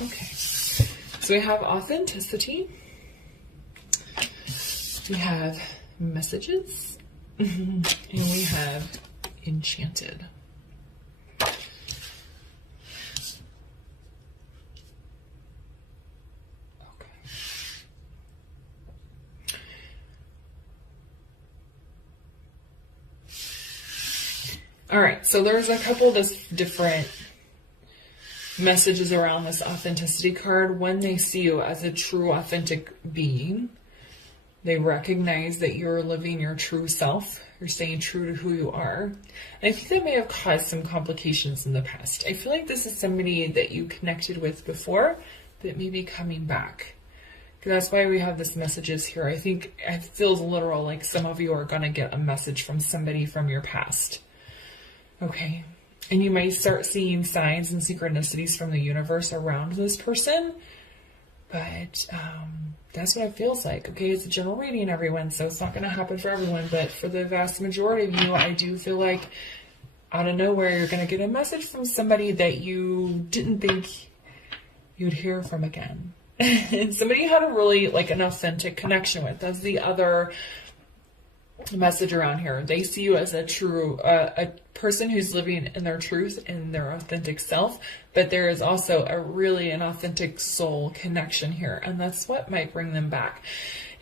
Okay. So we have authenticity. We have messages. And we have enchanted. All right, so there's a couple of different messages around this authenticity card. When they see you as a true, authentic being, they recognize that you're living your true self. You're staying true to who you are. And I think that may have caused some complications in the past. I feel like this is somebody that you connected with before that may be coming back. That's why we have this messages here. I think it feels literal, like some of you are going to get a message from somebody from your past. Okay. And you might start seeing signs and synchronicities from the universe around this person. But that's what it feels like. Okay, it's a general reading, everyone, so it's not going to happen for everyone. But for the vast majority of you, I do feel like out of nowhere, you're going to get a message from somebody that you didn't think you'd hear from again. And somebody you had a really, like, an authentic connection with. That's the other message around here. They see you as a true, a person who's living in their truth and their authentic self, but there is also an authentic soul connection here, and that's what might bring them back.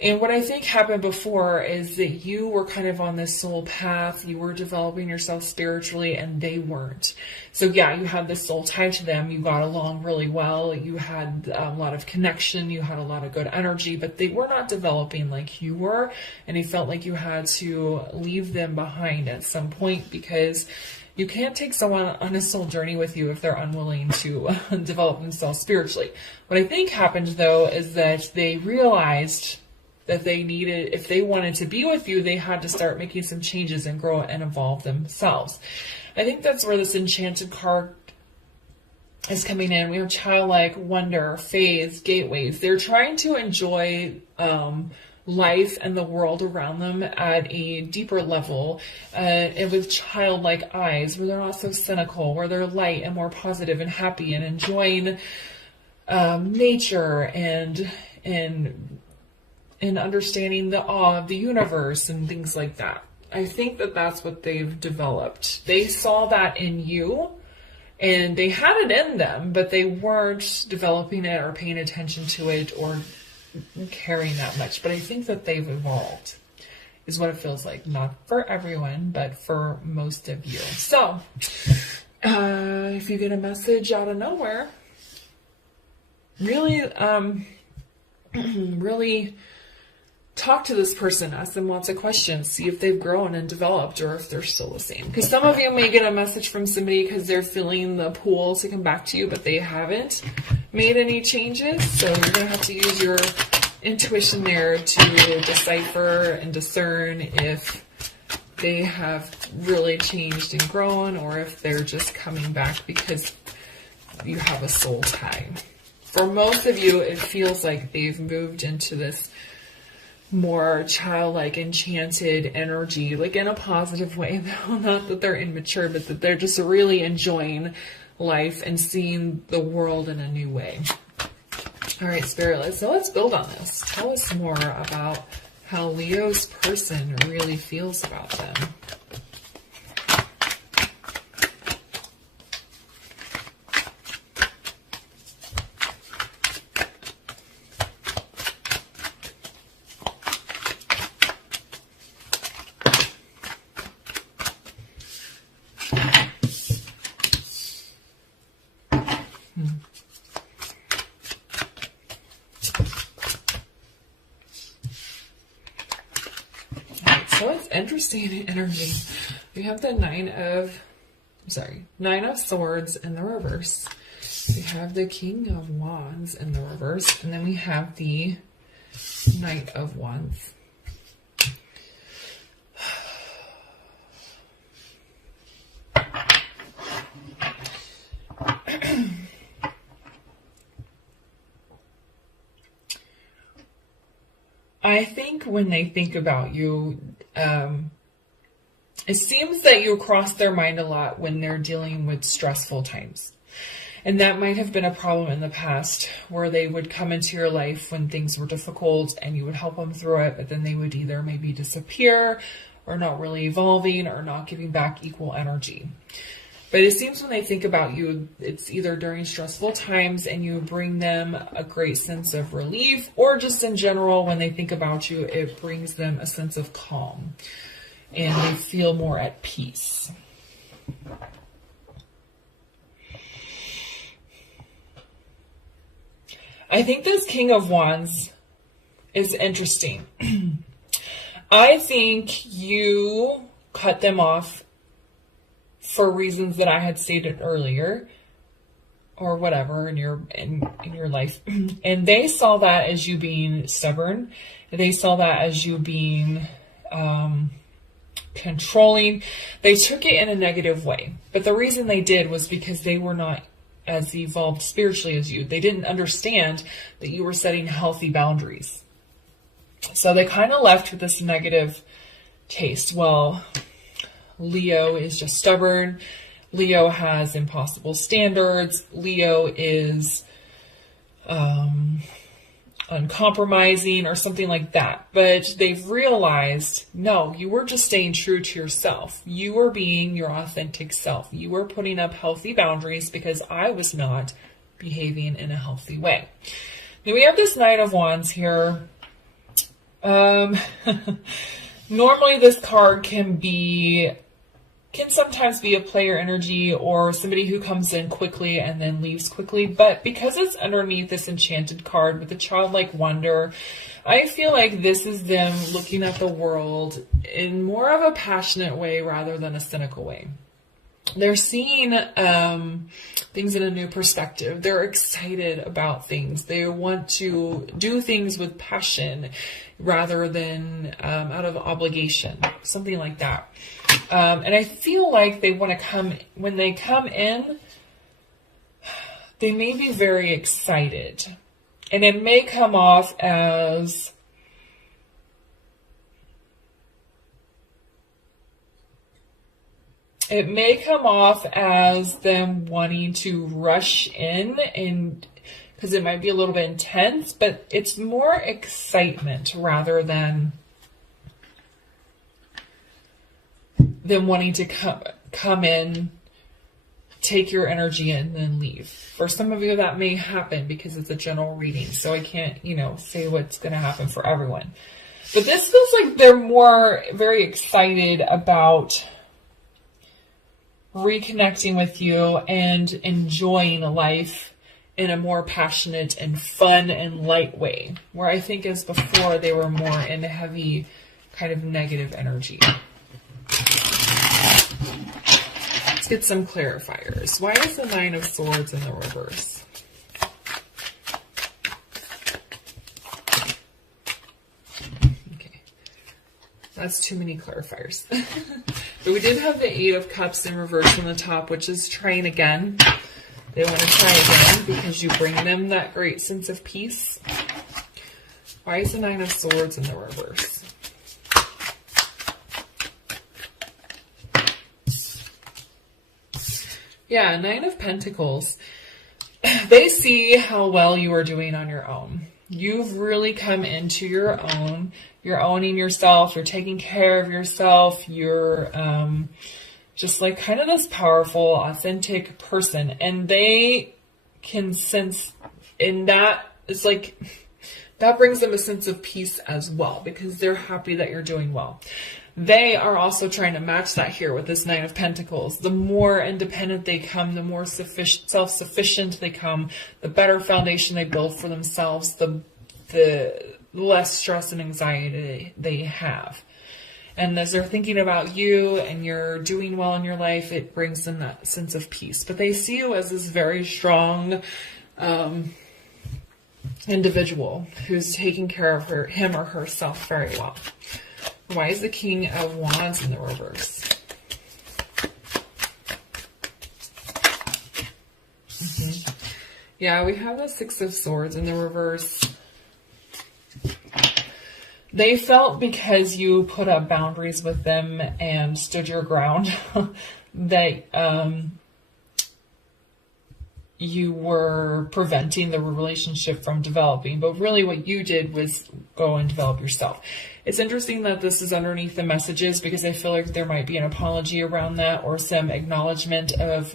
And what I think happened before is that you were kind of on this soul path, you were developing yourself spiritually, and they weren't. So yeah, you had this soul tie to them, you got along really well, you had a lot of connection, you had a lot of good energy, but they were not developing like you were, and you felt like you had to leave them behind at some point, because you can't take someone on a soul journey with you if they're unwilling to develop themselves spiritually. What I think happened, though, is that they realized that they needed, if they wanted to be with you, they had to start making some changes and grow and evolve themselves. I think that's where this enchanted card is coming in. We have childlike, wonder, faith, gateways. They're trying to enjoy life and the world around them at a deeper level, and with childlike eyes, where they're not so cynical, where they're light and more positive and happy and enjoying nature and understanding the awe of the universe and things like that. I think that that's what they've developed. They saw that in you, and they had it in them, but they weren't developing it or paying attention to it or caring that much. But I think that they've evolved, is what it feels like. Not for everyone, but for most of you. So, if you get a message out of nowhere, really, really talk to this person, ask them lots of questions, see if they've grown and developed or if they're still the same. Because some of you may get a message from somebody because they're feeling the pull to come back to you, but they haven't made any changes. So you're going to have to use your intuition there to decipher and discern if they have really changed and grown, or if they're just coming back because you have a soul tie. For most of you, it feels like they've moved into this more childlike, enchanted energy, like in a positive way, though. Not that they're immature, but that they're just really enjoying life and seeing the world in a new way. All right, Spirit, let's build on this. Tell us more about how Leo's person really feels about them. So it's interesting energy. We have the Nine of Swords in the reverse. We have the King of Wands in the reverse. And then we have the Knight of Wands. I think when they think about you, it seems that you cross their mind a lot when they're dealing with stressful times. And that might have been a problem in the past where they would come into your life when things were difficult and you would help them through it, but then they would either maybe disappear or not really evolving or not giving back equal energy. But it seems when they think about you, it's either during stressful times and you bring them a great sense of relief, or just in general, when they think about you, it brings them a sense of calm and they feel more at peace. I think this King of Wands is interesting. I think you cut them off for reasons that I had stated earlier, or whatever in your life, and they saw that as you being stubborn. They saw that as you being controlling. They took it in a negative way, but the reason they did was because they were not as evolved spiritually as you. They didn't understand that you were setting healthy boundaries. So they kind of left with this negative taste. Well, Leo is just stubborn. Leo has impossible standards. Leo is uncompromising or something like that. But they've realized, no, you were just staying true to yourself. You were being your authentic self. You were putting up healthy boundaries because I was not behaving in a healthy way. Then we have this Knight of Wands here. Normally this card can sometimes be a player energy or somebody who comes in quickly and then leaves quickly. But because it's underneath this enchanted card with the childlike wonder, I feel like this is them looking at the world in more of a passionate way rather than a cynical way. They're seeing things in a new perspective. They're excited about things. They want to do things with passion rather than out of obligation, something like that. And I feel like they want to when they come in, they may be very excited. And it may come off as them wanting to rush in, and because it might be a little bit intense, but it's more excitement rather than them wanting to come in, take your energy and then leave. For some of you, that may happen because it's a general reading, so I can't, say what's going to happen for everyone. But this feels like they're very excited about reconnecting with you and enjoying life in a more passionate and fun and light way, where I think as before they were more in a heavy kind of negative energy. Let's get some clarifiers. Why is the Nine of Swords in the reverse? Okay, that's too many clarifiers. But we did have the Eight of Cups in reverse on the top, which is trying again. They want to try again because you bring them that great sense of peace. Why is the Nine of Swords in the reverse? Yeah, Nine of Pentacles. They see how well you are doing on your own. You've really come into your own. You're owning yourself. You're taking care of yourself. You're just like kind of this powerful, authentic person. And they can sense in that, it's like, that brings them a sense of peace as well because they're happy that you're doing well. They are also trying to match that here with this Nine of Pentacles. The more independent they come, the more self-sufficient they come, the better foundation they build for themselves, the less stress and anxiety they have. And as they're thinking about you and you're doing well in your life, it brings them that sense of peace. But they see you as this very strong individual who's taking care of him or herself very well. Why is the King of Wands in the reverse? Yeah, we have the Six of Swords in the reverse. They felt because you put up boundaries with them and stood your ground that you were preventing the relationship from developing, but really what you did was go and develop yourself. It's interesting that this is underneath the messages, because I feel like there might be an apology around that, or some acknowledgement of,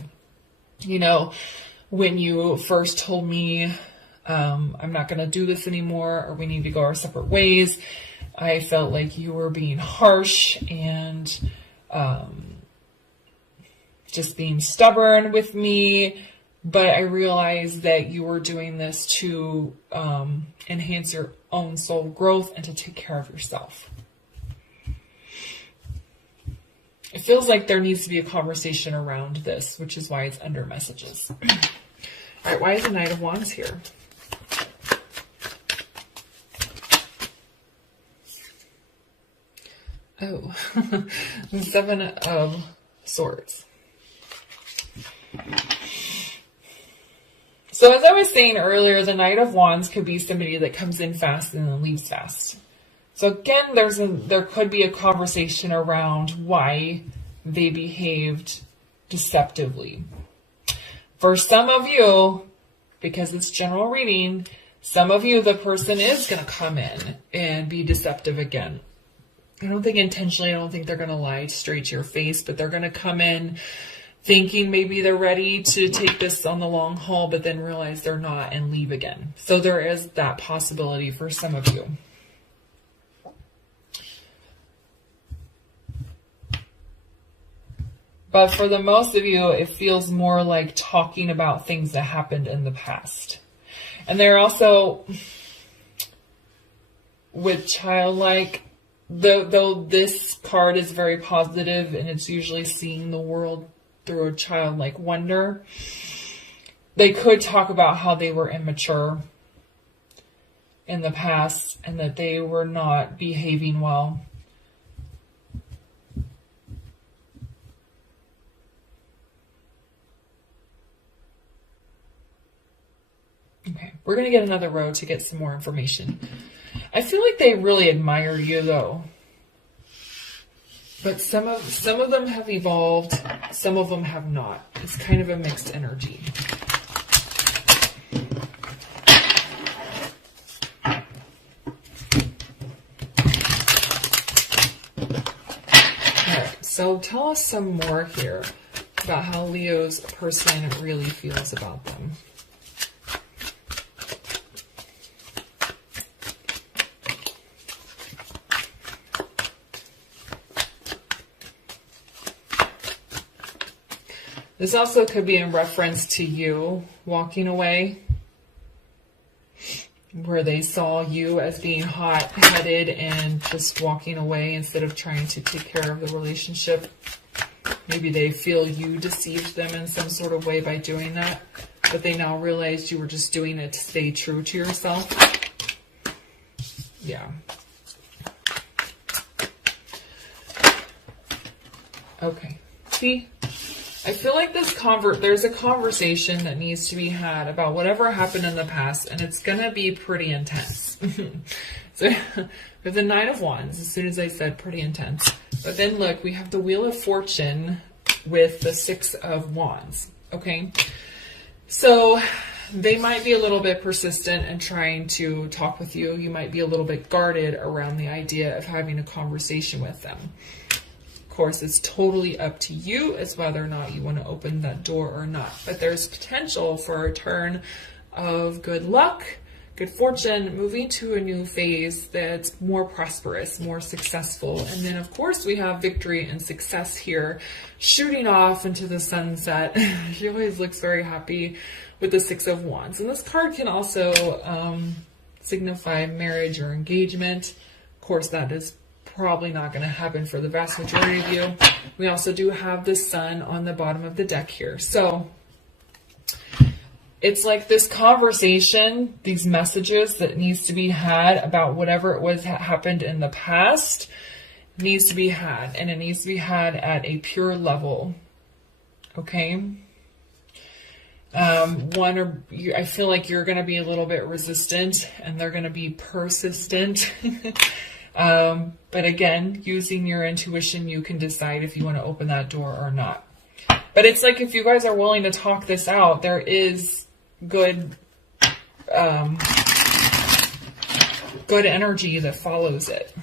you know, when you first told me, I'm not going to do this anymore, or we need to go our separate ways, I felt like you were being harsh and just being stubborn with me. But I realized that you were doing this to enhance your own soul growth and to take care of yourself. It feels like there needs to be a conversation around this, which is why it's under messages. All right, why is the Knight of Wands here? Oh, the Seven of Swords. So as I was saying earlier, the Knight of Wands could be somebody that comes in fast and then leaves fast. So again, there could be a conversation around why they behaved deceptively. For some of you, because it's general reading, some of you, the person is going to come in and be deceptive again. I don't think intentionally, I don't think they're going to lie straight to your face, but they're going to come in thinking maybe they're ready to take this on the long haul, but then realize they're not and leave again. So there is that possibility for some of you. But for the most of you, it feels more like talking about things that happened in the past. And they're also, with childlike, though this card is very positive and it's usually seeing the world through a childlike wonder, they could talk about how they were immature in the past and that they were not behaving well. Okay, we're going to get another row to get some more information. I feel like they really admire you, though. But some of them have evolved, some of them have not. It's kind of a mixed energy. Alright, so tell us some more here about how Leo's person really feels about them. This also could be in reference to you walking away, where they saw you as being hot-headed and just walking away instead of trying to take care of the relationship. Maybe they feel you deceived them in some sort of way by doing that, but they now realized you were just doing it to stay true to yourself. Yeah. Okay. See? I feel like there's a conversation that needs to be had about whatever happened in the past, and it's going to be pretty intense. So with the Nine of Wands, as soon as I said pretty intense. But then look, we have the Wheel of Fortune with the Six of Wands. Okay. So they might be a little bit persistent in trying to talk with you. You might be a little bit guarded around the idea of having a conversation with them. Of course, it's totally up to you as whether or not you want to open that door or not. But there's potential for a turn of good luck, good fortune, moving to a new phase that's more prosperous, more successful. And then, of course, we have victory and success here, shooting off into the sunset. She always looks very happy with the Six of Wands. And this card can also signify marriage or engagement. Of course, that is probably not going to happen for the vast majority of you. We also do have the Sun on the bottom of the deck here. So it's like this conversation, these messages that needs to be had about whatever it was that happened in the past needs to be had, and it needs to be had at a pure level. Okay? I feel like you're going to be a little bit resistant and they're going to be persistent. But again, using your intuition, you can decide if you want to open that door or not. But But it's like if you guys are willing to talk this out, there is good good energy that follows it.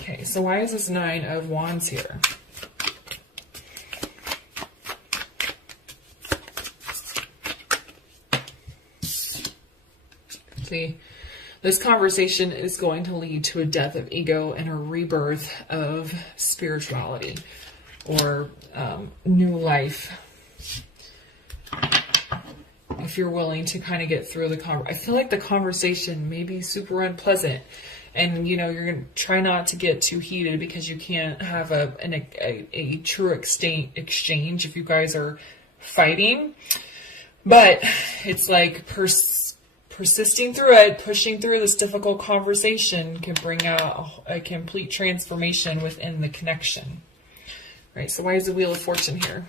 Okay, so why is this 9 of Wands here? See, this conversation is going to lead to a death of ego and a rebirth of spirituality or new life. If you're willing to kind of get through the I feel like the conversation may be super unpleasant, and you know you're gonna try not to get too heated because you can't have a true exchange if you guys are fighting. But it's like persisting through it, pushing through this difficult conversation can bring out a complete transformation within the connection. Right? So why is the Wheel of Fortune here?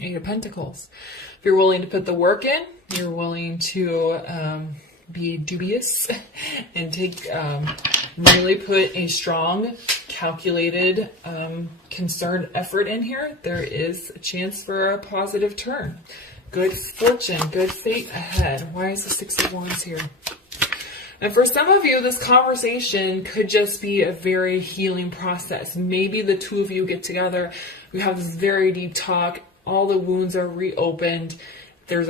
Eight of Pentacles. If you're willing to put the work in, you're willing to be dubious and take really put a strong, calculated, concerned effort in here, there is a chance for a positive turn. Good fortune, good fate ahead. Why is the 6 of Wands here? And for some of you, this conversation could just be a very healing process. Maybe the two of you get together, we have this very deep talk, all the wounds are reopened, there's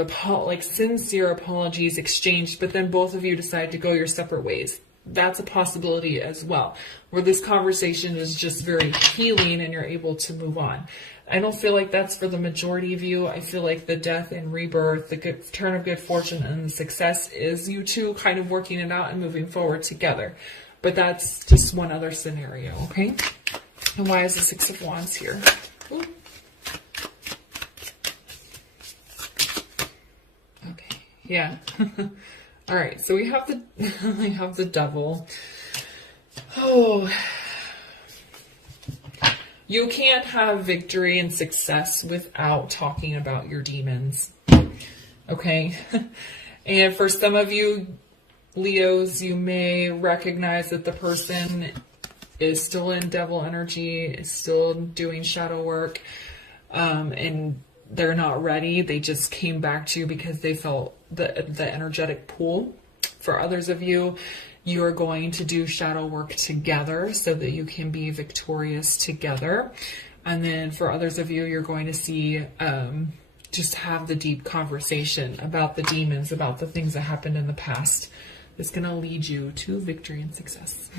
sincere apologies exchanged, but then both of you decide to go your separate ways. That's a possibility as well, where this conversation is just very healing and you're able to move on. I don't feel like that's for the majority of you. I feel like the death and rebirth, the good turn of good fortune and the success is you two kind of working it out and moving forward together. But that's just one other scenario, okay? And why is the 6 of Wands here? Ooh. Okay, yeah. All right, so we have the Devil. Oh, you can't have victory and success without talking about your demons. Okay, and for some of you Leos, you may recognize that the person is still in devil energy, is still doing shadow work, and they're not ready. They just came back to you because they felt the energetic pull. For others of you, you are going to do shadow work together so that you can be victorious together. And then for others of you, you're going to see, just have the deep conversation about the demons, about the things that happened in the past. It's going to lead you to victory and success.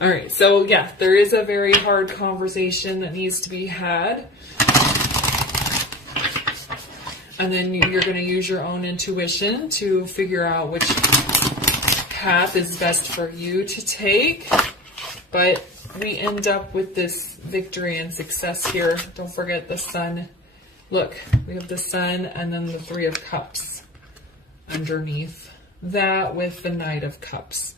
All right. So yeah, there is a very hard conversation that needs to be had. And then you're going to use your own intuition to figure out which path is best for you to take. But we end up with this victory and success here. Don't forget the Sun. Look, we have the Sun and then the 3 of Cups underneath that with the Knight of Cups.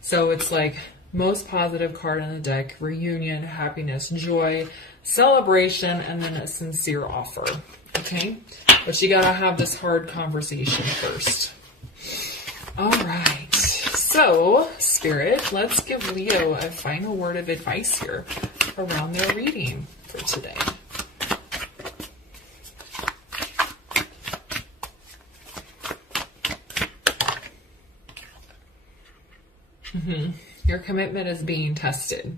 So it's like most positive card in the deck, reunion, happiness, joy, celebration, and then a sincere offer. Okay? But you gotta have this hard conversation first. All right. So, Spirit, let's give Leo a final word of advice here around their reading for today. Your commitment is being tested.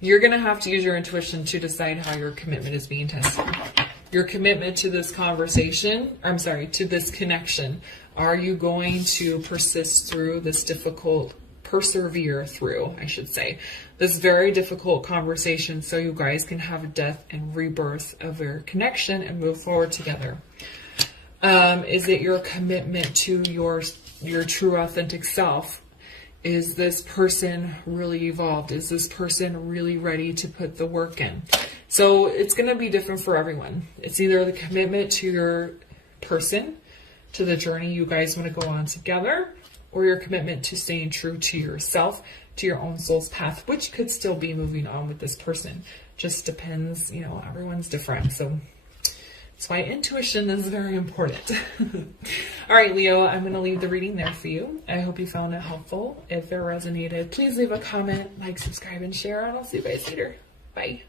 You're going to have to use your intuition to decide how your commitment is being tested. Your commitment to this conversation, to this connection. Are you going to persist through this persevere through, I should say, this very difficult conversation so you guys can have a death and rebirth of your connection and move forward together? Is it your commitment to your true authentic self? Is this person really evolved? Is this person really ready to put the work in? So it's going to be different for everyone. It's either the commitment to your person, to the journey you guys want to go on together, or your commitment to staying true to yourself, to your own soul's path, which could still be moving on with this person. Just depends, you know, everyone's different. So that's why intuition is very important. All right, Leo, I'm going to leave the reading there for you. I hope you found it helpful. If it resonated, please leave a comment, like, subscribe, and share, and I'll see you guys later. Bye.